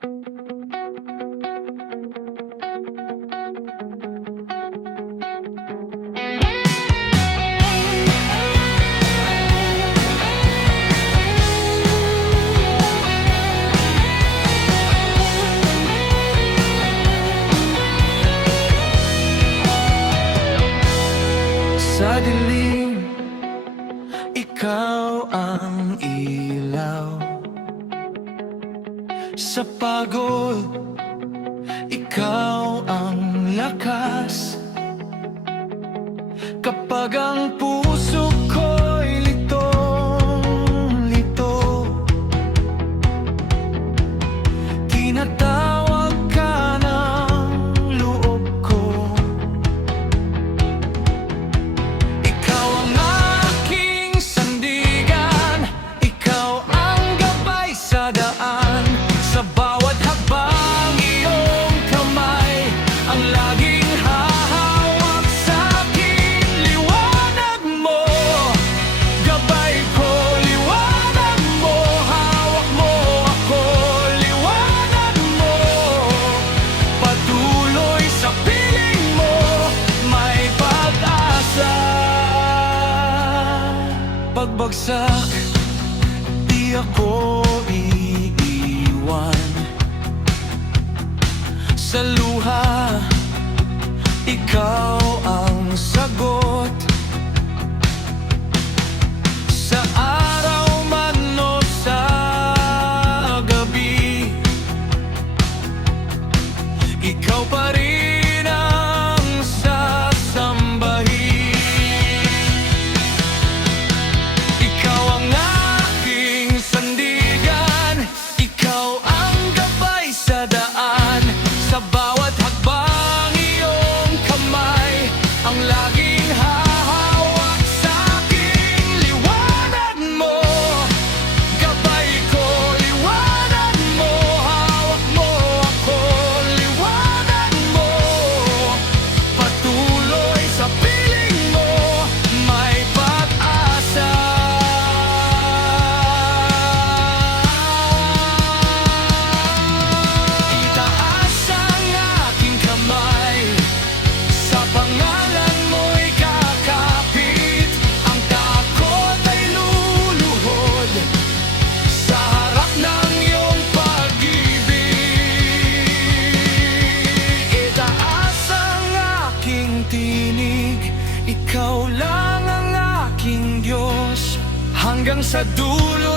Sa dilim, ikaw ang ilaw. Sa pagod, ikaw ang lakas. Kapag ang puso ko'y litong-lito, tinatawag ka ng loob ko. Ikaw ang aking sandigan, ikaw ang gabay sa daan. Sa bawat hakbang, iyong kamay ang laging hahawak sa'kin. Liwanag mo, gabay ko, liwanag mo, hawak mo ako. Liwanag mo, patuloy sa piling mo, may pag-asa. Pagbagsak, di ako iiwan. Sa luha, ikaw ang sagot. Sa araw man o sa gabi, ikaw pa rin ang sasambahin. Ikaw ang aking sandigan, ikaw ang gabay sa daan. Sa bawat hakbang, iyong kamay ang laging hahawak sa'kin. Liwanag mo, gabay ko, liwanag mo, hawak mo ako. Liwanag mo, patuloy sa piling mo, may pag-asa. Itaas ang aking kamay, sa pangalan mo'y kakapit. Ang takot ay luluhod sa harap ng iyong pag-ibig. Itaas ang aking tinig, ikaw lang ang aking Diyos. Hanggang sa dulo